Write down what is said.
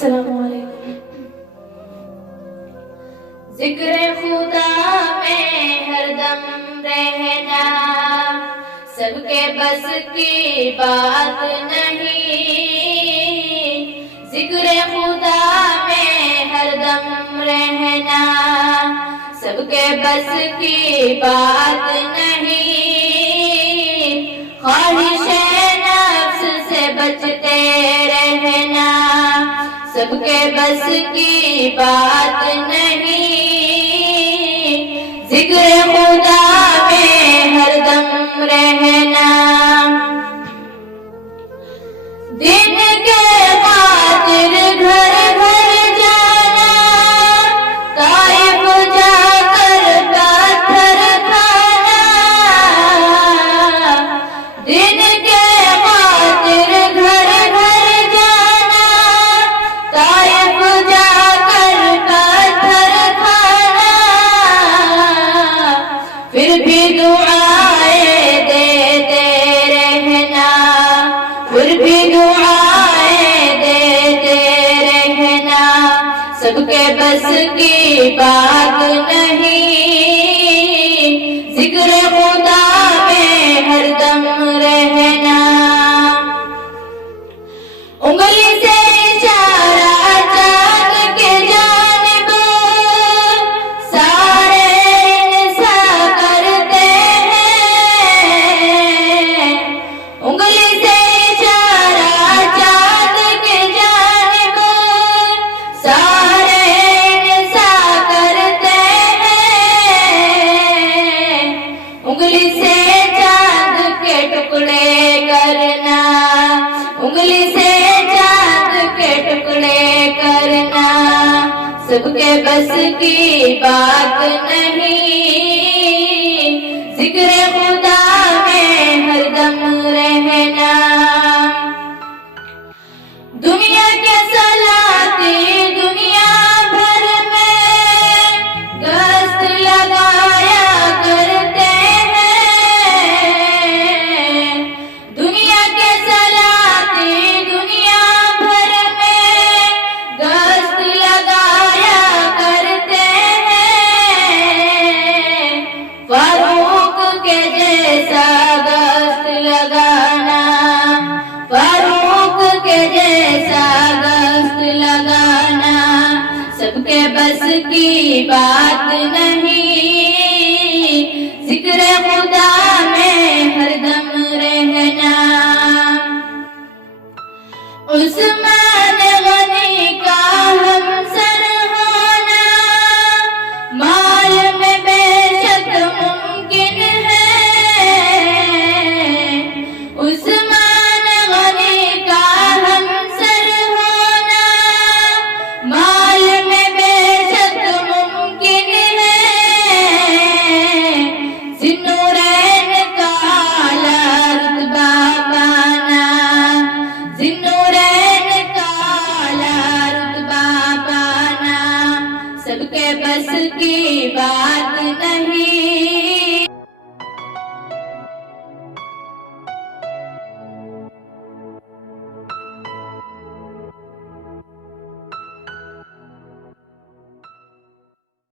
अस्सलामुअलैकुम। जिक्र खुदा में हरदम रहना सबके बस की बात नहीं। जिक्र खुदा में हरदम रहना सबके बस की बात नहीं। ख्वाहिश नफ्स से बचते रहना सबके बस की बात नहीं। जिक्र खुदा में हरदम रहना दिन के खातिर घर घर जाना ताइफ जाकर पत्थर खाना। दिन के खातिर घर घर जाना ताइफ जाकर पत्थर खाना। फिर भी दुआएं देते रहना फिर भी दुआएं देते रहना सबके बस की बात नहीं। जिक्र खुदा में हरदम रहना उंगली से इशारा चाँद के जानिब सारे इंसान करते हैं। उंगली से इशारा चाँद के जानिब सारे इंसान करते हैं। उंगली से चाँद के टुकड़े करना उंगली से चाँद के टुकड़े करना सबके बस की बात नहीं। जिक्र खुदा में हरदम रहना दुनिया के सलाती दुनिया भर में गश्त लगाया करते हैं। दुनिया के सलाती दुनिया भर में गश्त लगाया करते हैं। फारूक के जैसा गश्त लगाना फारूक के जैसा गश्त लगाना सबके बस की बात नहीं। जिक्र खुदा में हरदम रहना उस्मान गनी का हमसर होना माल में बेशक मुमकिन है। उस्मान गनी का हमसर होना माल में बेशक मुमकिन है। ज़िन्नूरैन का आला रुतबा पाना ज़िन्नूरैन का आला रुतबा पाना सबके बस की बात नहीं।